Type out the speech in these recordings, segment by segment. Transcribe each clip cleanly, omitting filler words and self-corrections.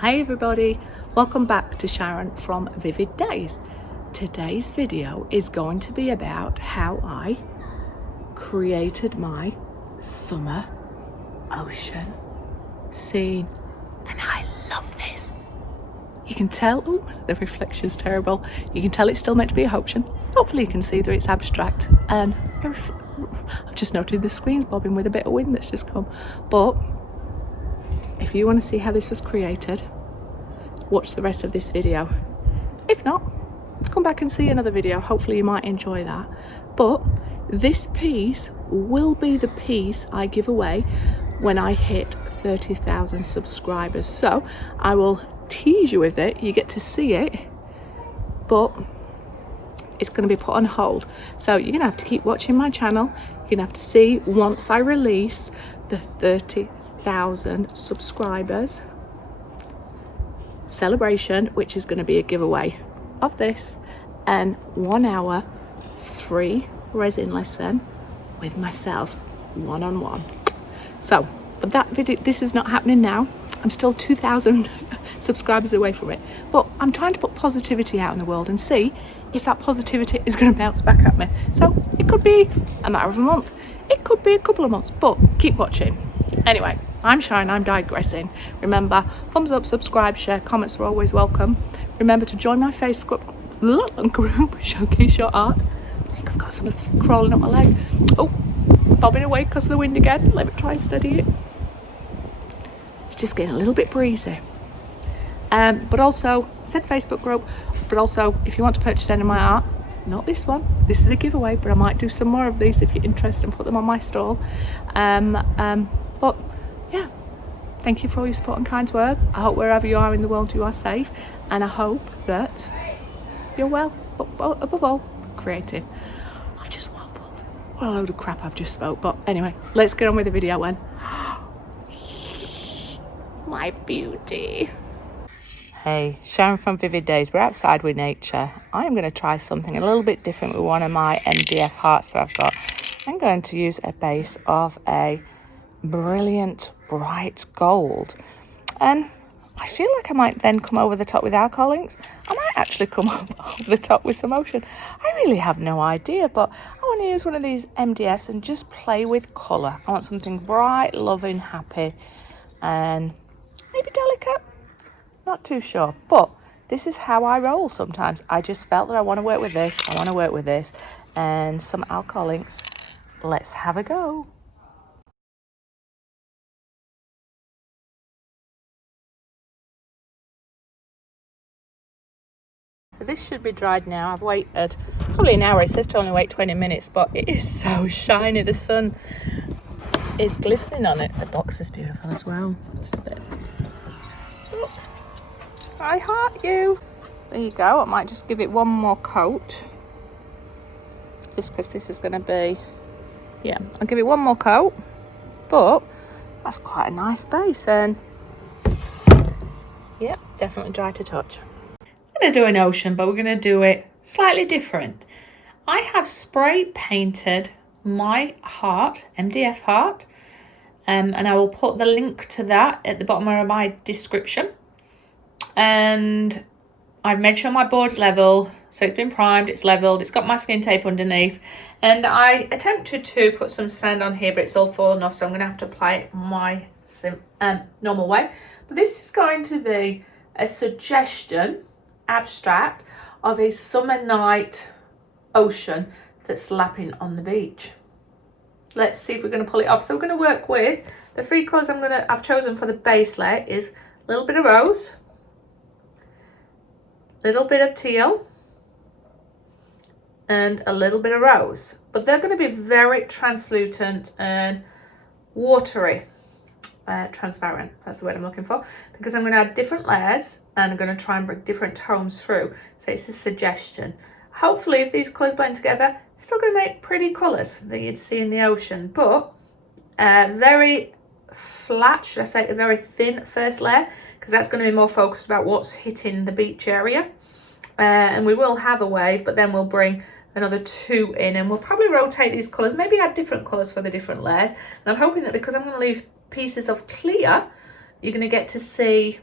Hi everybody, welcome back to Sharon from Vivid Days. Today's video is going to be about how I created my summer ocean scene, and I love this. You can tell, oh, the reflection's terrible. You can tell it's still meant to be a ocean. Hopefully you can see that it's abstract, and I've just noted the screen's bobbing with a bit of wind that's just come. But if you want to see how this was created, watch the rest of this video. If not, come back and see another video. Hopefully you might enjoy that. But this piece will be the piece I give away when I hit 30,000 subscribers. So I will tease you with it. You get to see it, but it's going to be put on hold. So you're going to have to keep watching my channel. You're going to have to see once I release the 30,000 subscribers celebration, which is going to be a giveaway of this and 1 hour free resin lesson with myself one-on-one. So, but that video, this is not happening now. I'm still 2,000 subscribers away from it, but I'm trying to put positivity out in the world and see if that positivity is going to bounce back at me. So it could be a matter of a month, it could be a couple of months, but keep watching. Anyway, I'm Sharon, I'm digressing. Remember, thumbs up, subscribe, share, comments are always welcome. Remember to join my Facebook group, Showcase Your Art. I think I've got something crawling up my leg. Oh, bobbing away because of the wind again. Let me try and steady it. It's just getting a little bit breezy. But also, I said Facebook group, but also if you want to purchase any of my art, not this one, this is a giveaway, but I might do some more of these if you're interested and put them on my stall. But yeah, thank you for all your support and kind words. I hope wherever you are in the world you are safe, and I hope that you're well, but above all, creative. I've just waffled. What a load of crap I've just spoke. But anyway, let's get on with the video then. My beauty. Hey, Sharon from Vivid Days. We're outside with nature. I'm going to try something a little bit different with one of my MDF hearts that I've got. I'm going to use a base of a brilliant bright gold, and I feel like I might then come over the top with alcohol inks. I might actually come over the top with some ocean. I really have no idea, but I want to use one of these MDFs and just play with colour. I want something bright, loving, happy, and maybe delicate. Not too sure, but this is how I roll sometimes. I just felt that I want to work with this, and some alcohol inks. Let's have a go. So this should be dried now. I've waited probably an hour. It says to only wait 20 minutes, but it is so shiny. The sun is glistening on it. The box is beautiful as well. Just a bit. Look, I heart you. There you go. I might just give it one more coat, just because this is going to be, yeah, I'll give it one more coat, but that's quite a nice base, and yeah, definitely dry to touch. I'm going to do an ocean, but we're going to do it slightly different. I have spray painted my heart, MDF heart, and I will put the link to that at the bottom of my description. And I've made sure my board's level, so it's been primed, it's leveled, it's got masking tape underneath, and I attempted to put some sand on here, but it's all fallen off, so I'm going to have to apply it my normal way. But this is going to be a suggestion, abstract, of a summer night ocean that's lapping on the beach. Let's see if we're going to pull it off. So we're going to work with the three colours I've chosen for the base layer is a little bit of rose, a little bit of teal, and a little bit of rose. But they're going to be very translucent and watery. Transparent, that's the word I'm looking for, because I'm going to add different layers and I'm going to try and bring different tones through. So it's a suggestion. Hopefully if these colours blend together, it's still going to make pretty colours that you'd see in the ocean, but very flat, should I say, a very thin first layer, because that's going to be more focused about what's hitting the beach area. And we will have a wave, but then we'll bring another two in, and we'll probably rotate these colours, maybe add different colours for the different layers. And I'm hoping that because I'm going to leave pieces of clear, you're going to get to see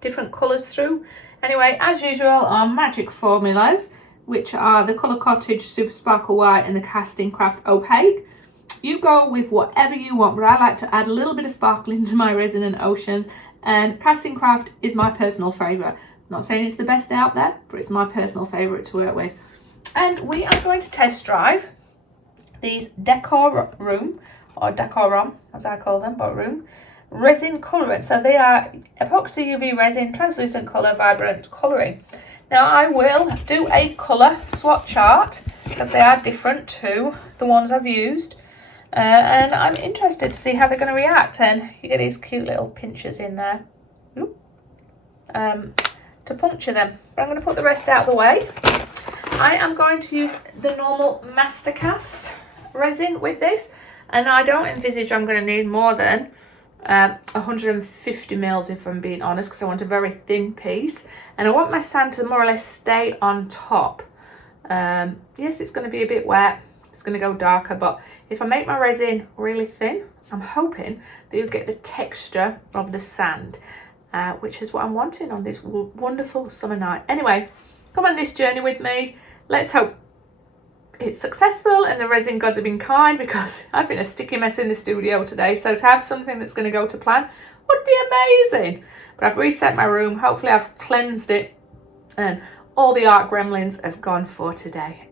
different colours through. Anyway, as usual, our magic formulas, which are the Colour Cottage Super Sparkle White and the Casting Craft Opaque. You go with whatever you want, but I like to add a little bit of sparkle into my resin and oceans, and Casting Craft is my personal favourite. Not saying it's the best out there, but it's my personal favourite to work with. And we are going to test drive these Decor Room, or Decorum, as I call them, but Room, resin colorants. So they are epoxy UV resin, translucent colour, vibrant colouring. Now I will do a colour swatch chart because they are different to the ones I've used. And I'm interested to see how they're going to react. And you get these cute little pinchers in there to puncture them. But I'm going to put the rest out of the way. I am going to use the normal Mastercast resin with this, and I don't envisage I'm going to need more than 150 mils if I'm being honest, because I want a very thin piece and I want my sand to more or less stay on top. Yes, it's going to be a bit wet, it's going to go darker, but if I make my resin really thin, I'm hoping that you'll get the texture of the sand, which is what I'm wanting on this wonderful summer night. Anyway, come on this journey with me. Let's hope it's successful and the resin gods have been kind, because I've been a sticky mess in the studio today. So to have something that's going to go to plan would be amazing. But I've reset my room. Hopefully I've cleansed it and all the art gremlins have gone for today.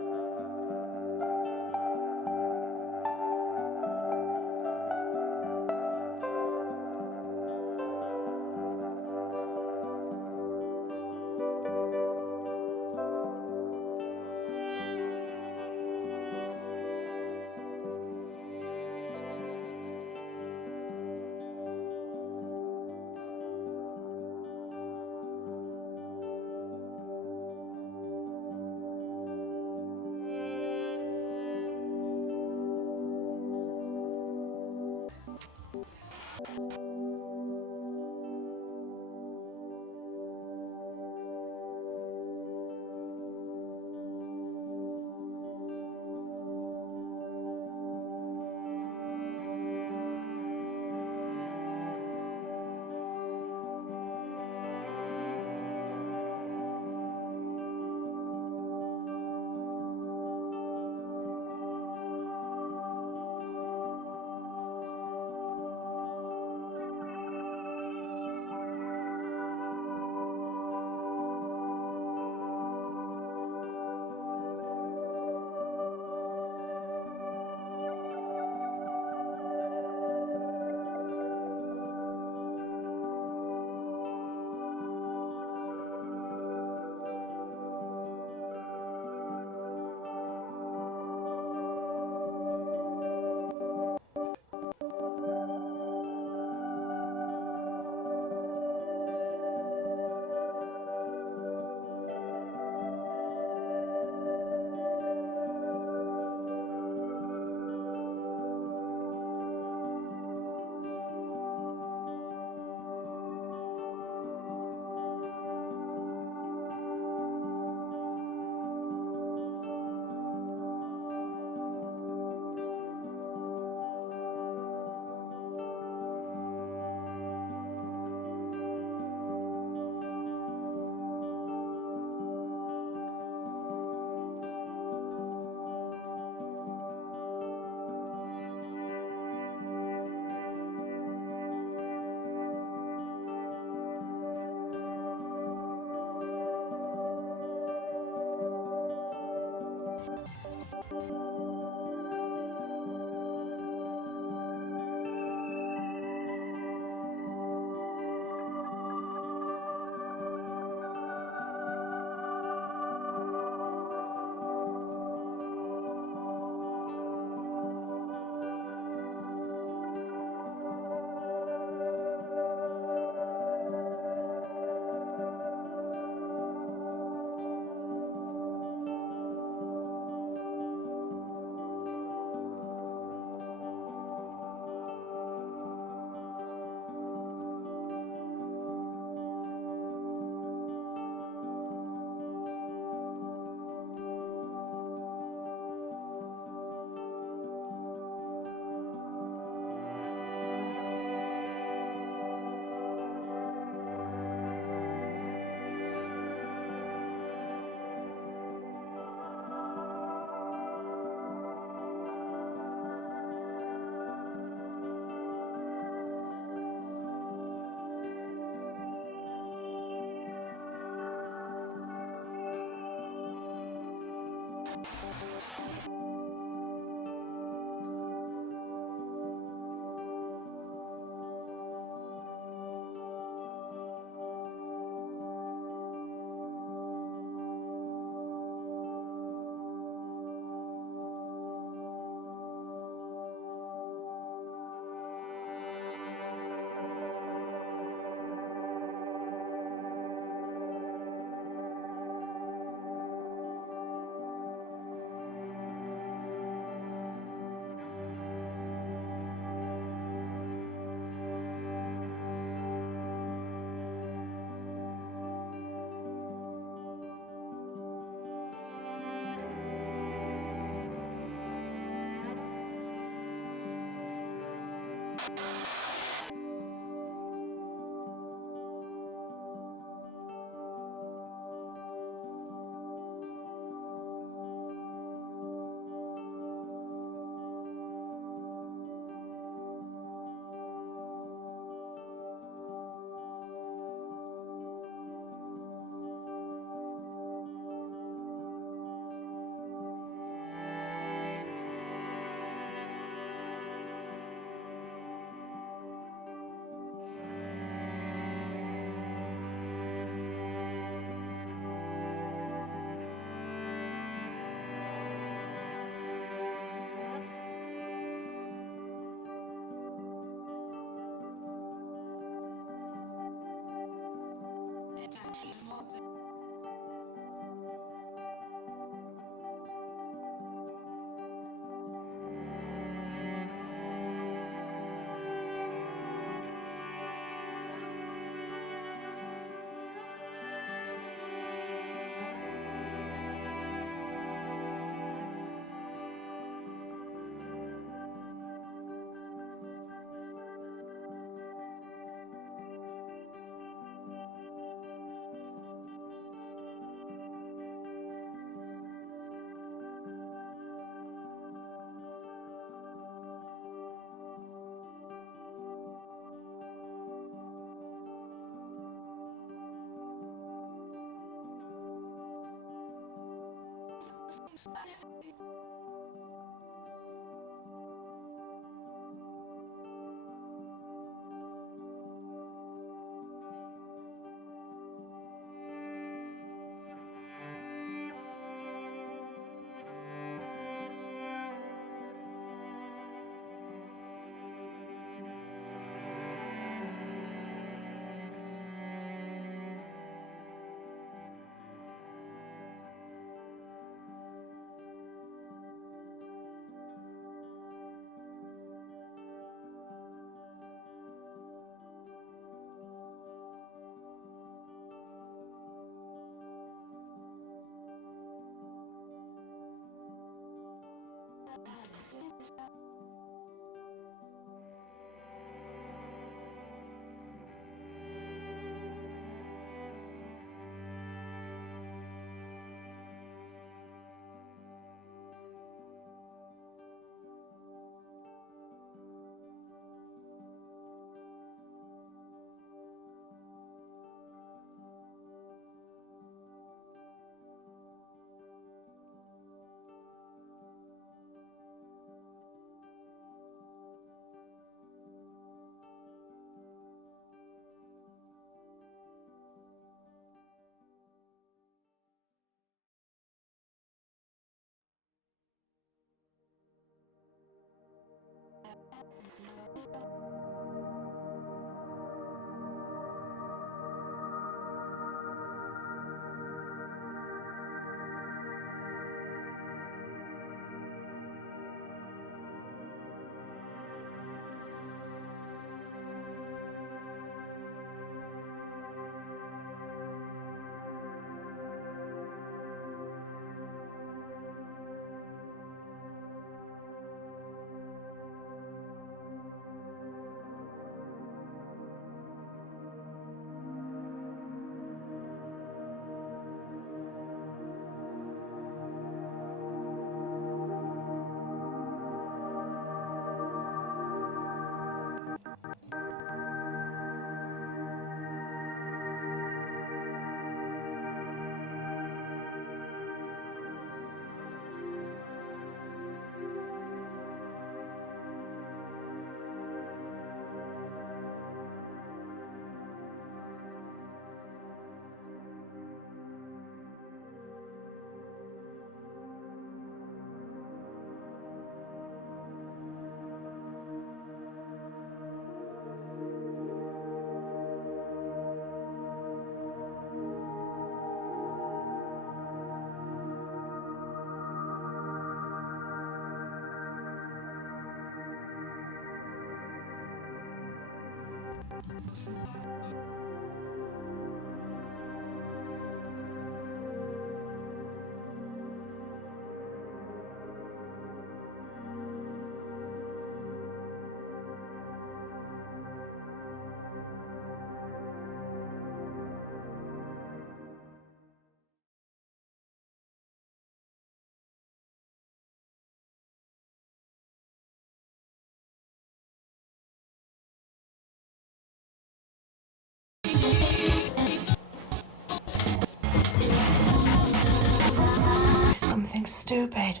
Something stupid.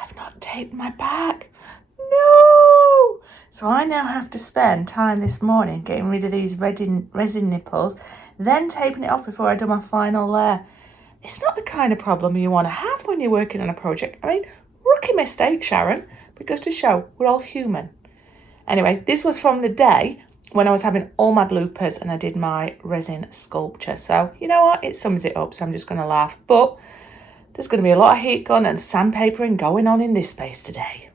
I've not taped my back. No! So I now have to spend time this morning getting rid of these resin nipples, then taping it off before I do my final layer. It's not the kind of problem you want to have when you're working on a project. I mean, rookie mistake, Sharon, but goes to show we're all human. Anyway, this was from the day when I was having all my bloopers and I did my resin sculpture. So, you know what? It sums it up, so I'm just going to laugh. But there's going to be a lot of heat gun and sandpapering going on in this space today.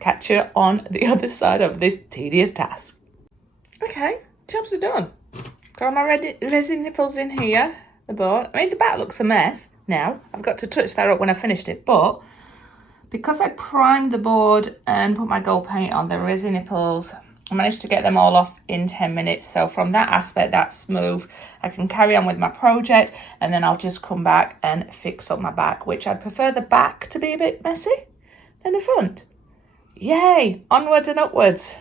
Catch you on the other side of this tedious task. Okay, jobs are done. Got my resin nipples in here, the board. I mean, the back looks a mess now. I've got to touch that up when I finished it, but because I primed the board and put my gold paint on the resin nipples, I managed to get them all off in 10 minutes. So from that aspect, that's smooth. I can carry on with my project and then I'll just come back and fix up my back, which I'd prefer the back to be a bit messy than the front. Yay, onwards and upwards.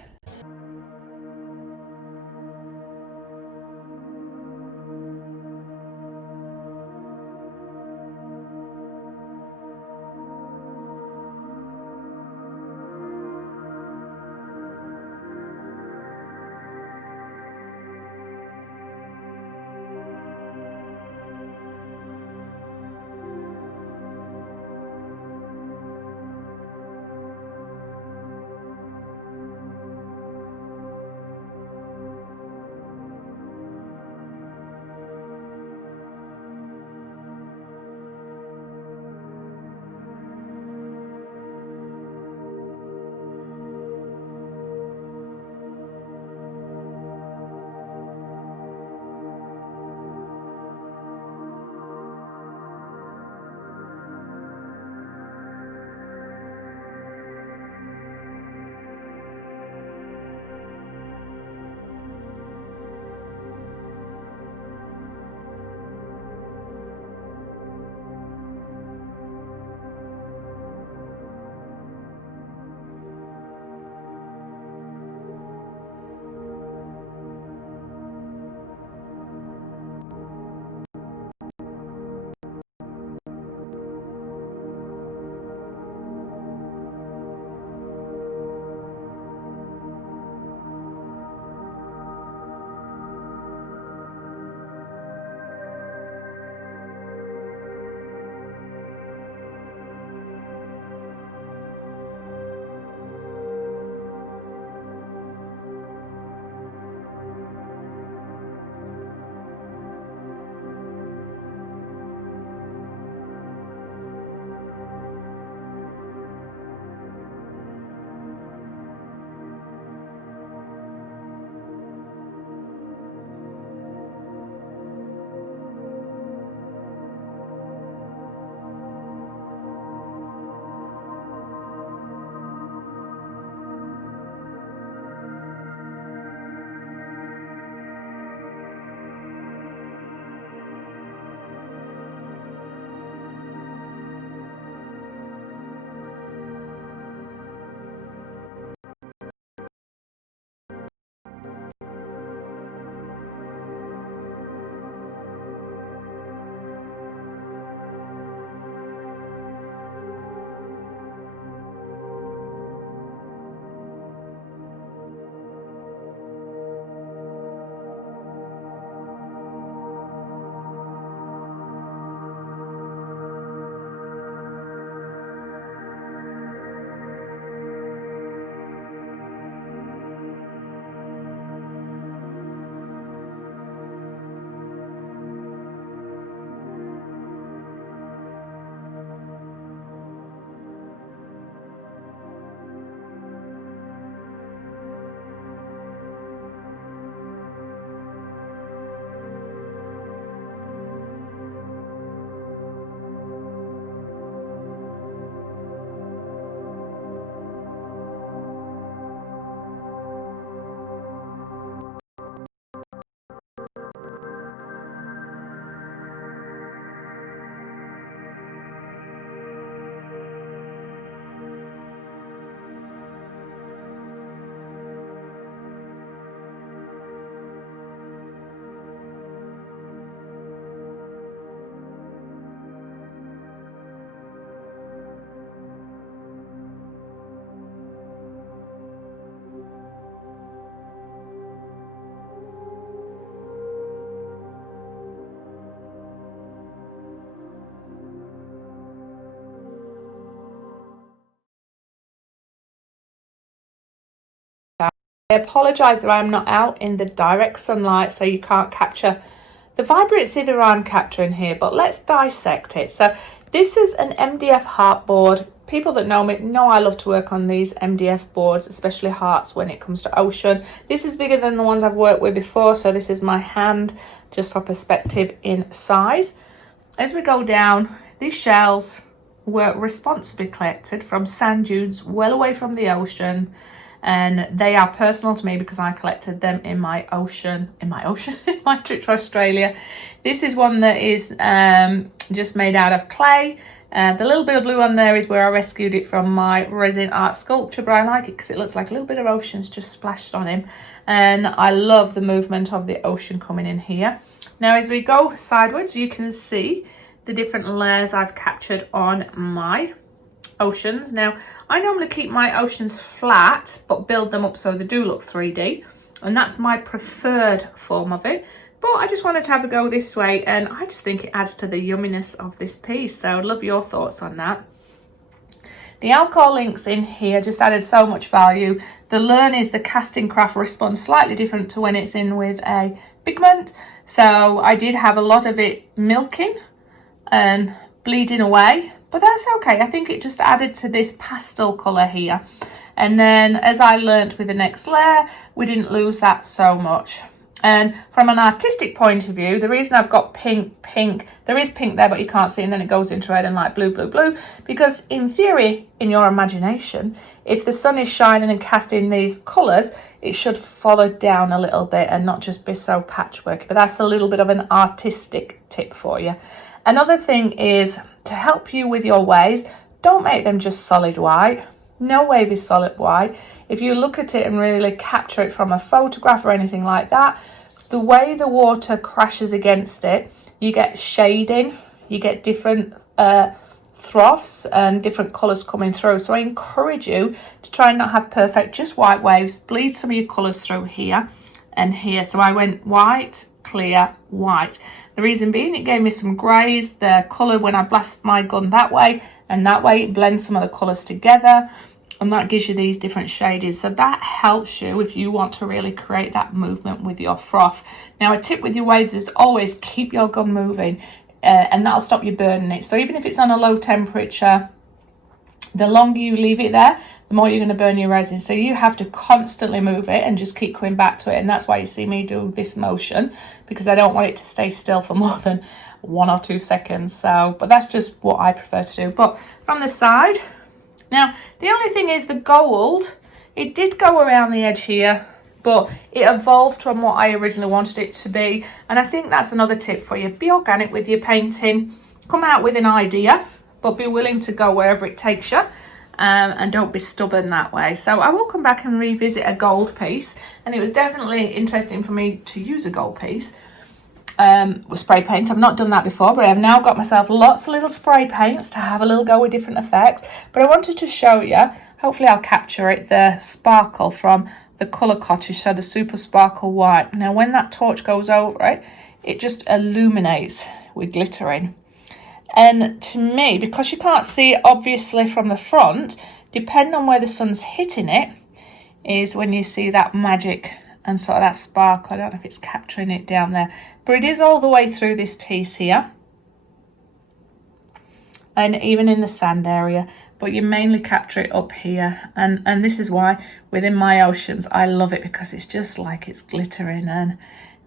I apologise that I'm not out in the direct sunlight, so you can't capture the vibrancy that I'm capturing here, but let's dissect it. So this is an MDF Heart board. People that know me know I love to work on these MDF boards, especially hearts when it comes to ocean. This is bigger than the ones I've worked with before, so this is my hand, just for perspective in size. As we go down, these shells were responsibly collected from sand dunes well away from the ocean, and they are personal to me because I collected them in my trip to Australia. This is one that is just made out of clay. The little bit of blue on there is where I rescued it from my Resinart sculpture, but I like it because it looks like a little bit of ocean's just splashed on him, and I love the movement of the ocean coming in here. Now as we go sideways, you can see the different layers I've captured on my oceans. Now I normally keep my oceans flat but build them up so they do look 3D, and that's my preferred form of it, but I just wanted to have a go this way, and I just think it adds to the yumminess of this piece. So I'd love your thoughts on that. The alcohol links in here just added so much value. The learn is the casting craft responds slightly different to when it's in with a pigment, so I did have a lot of it milking and bleeding away, but that's okay. I think it just added to this pastel colour here, and then as I learnt with the next layer, we didn't lose that so much. And from an artistic point of view, the reason I've got pink, there is pink there but you can't see, and then it goes into red and like blue, because in theory, in your imagination, if the sun is shining and casting these colours, it should follow down a little bit and not just be so patchworky. But that's a little bit of an artistic tip for you. Another thing is to help you with your waves, don't make them just solid white. No wave is solid white. If you look at it and really capture it from a photograph or anything like that, the way the water crashes against it, you get shading, you get different troughs and different colours coming through. So I encourage you to try and not have perfect, just white waves. Bleed some of your colours through here and here. So I went white, clear, white. The reason being, it gave me some greys. The colour, when I blast my gun that way and that way, it blends some of the colours together, and that gives you these different shadings. So that helps you if you want to really create that movement with your froth. Now a tip with your waves is always keep your gun moving, and that'll stop you burning it. So even if it's on a low temperature, the longer you leave it there, the more you're going to burn your resin. So you have to constantly move it and just keep coming back to it. And that's why you see me do this motion, because I don't want it to stay still for more than 1 or 2 seconds. So, but that's just what I prefer to do. But from the side, now the only thing is the gold, it did go around the edge here, but it evolved from what I originally wanted it to be. And I think that's another tip for you. Be organic with your painting. Come out with an idea, but be willing to go wherever it takes you, and don't be stubborn that way. So I will come back and revisit a gold piece, and it was definitely interesting for me to use a gold piece with spray paint. I've not done that before, but I've now got myself lots of little spray paints to have a little go with different effects. But I wanted to show you, hopefully I'll capture it, the sparkle from the Colour Cottage, so the Super Sparkle White. Now when that torch goes over it, it just illuminates with glittering. And to me, because you can't see it obviously from the front, depending on where the sun's hitting it, is when you see that magic and sort of that sparkle. I don't know if it's capturing it down there, but it is all the way through this piece here, and even in the sand area, but you mainly capture it up here. And this is why within my oceans I love it, because it's just like it's glittering. And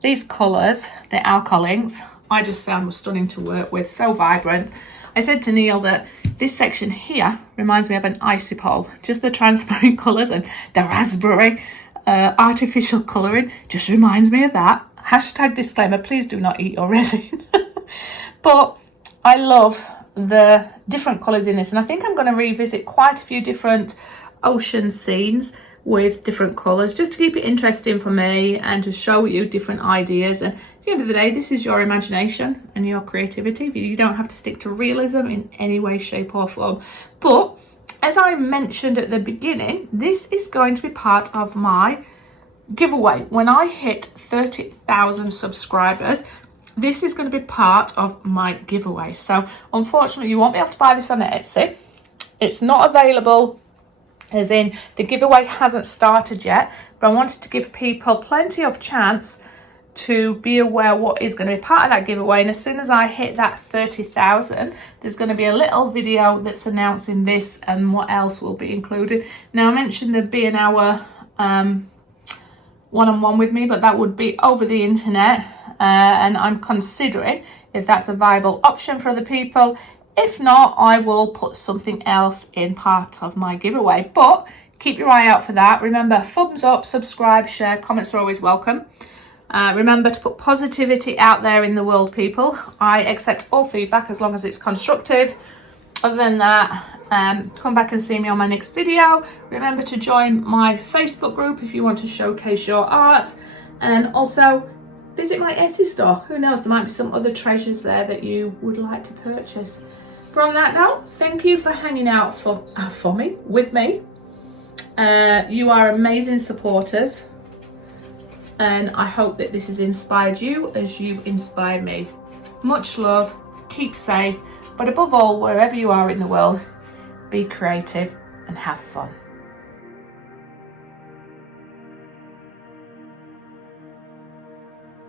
these colours, the alcohol inks, I just found was stunning to work with, so vibrant. I said to Neil that this section here reminds me of an icy pole, just the transparent colours and the raspberry artificial colouring just reminds me of that. Hashtag disclaimer, please do not eat your resin. But I love the different colours in this, and I think I'm going to revisit quite a few different ocean scenes with different colours, just to keep it interesting for me and to show you different ideas. And at the end of the day, this is your imagination and your creativity. You don't have to stick to realism in any way, shape or form. But as I mentioned at the beginning, this is going to be part of my giveaway. When I hit 30,000 subscribers, this is going to be part of my giveaway. So unfortunately, you won't be able to buy this on Etsy. It's not available as in the giveaway hasn't started yet, but I wanted to give people plenty of chance to be aware what is going to be part of that giveaway. And as soon as I hit that 30,000, there's going to be a little video that's announcing this and what else will be included. Now, I mentioned there'd be an hour one-on-one with me, but that would be over the internet, and I'm considering if that's a viable option for other people. If not, I will put something else in part of my giveaway, but keep your eye out for that. Remember, thumbs up, subscribe, share, comments are always welcome. Remember to put positivity out there in the world, people. I accept all feedback as long as it's constructive. Other than that, come back and see me on my next video. Remember to join my Facebook group if you want to showcase your art, and also visit my Etsy store. Who knows, there might be some other treasures there that you would like to purchase. But on that note, thank you for hanging out with me. You are amazing supporters, and I hope that this has inspired you as you inspired me. Much love, keep safe, but above all, wherever you are in the world, be creative and have fun.